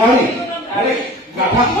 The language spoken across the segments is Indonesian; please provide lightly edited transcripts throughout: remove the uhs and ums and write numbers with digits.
kali. Kata.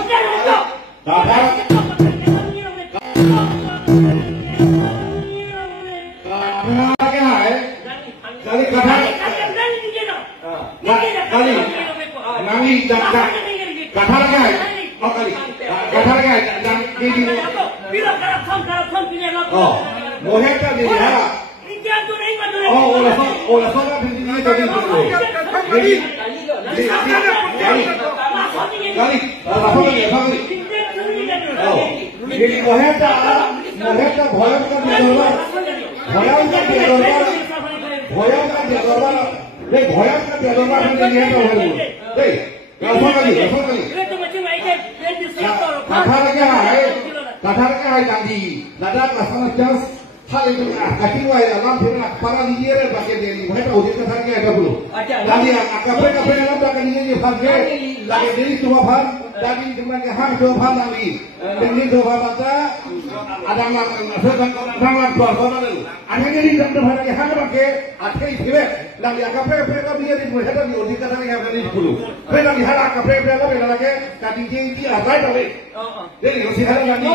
Hal itu akhirnya alam firman para liar bagian dari mereka udah kesannya ada belum? Dari akape dalam bagian ini bagian dari diri dua pan dari dengan hang dua pan lagi. Dari dua pan ada orang dua pan lalu. Akhirnya di dalam bagian hang bagian akhirnya itu dari akape mereka liar di mereka di udah kesannya ada di dulu. Mereka lihat akape mereka lagi tadi ini apa itu? Jadi usia lagi.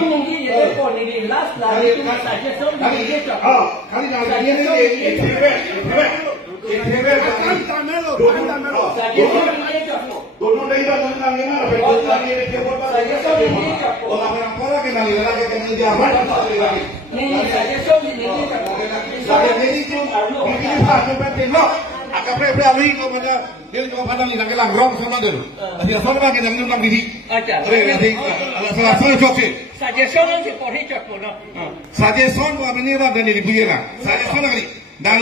Last lagi saja kali lagi ini saja son buat menira dan diri punya saja son lagi dan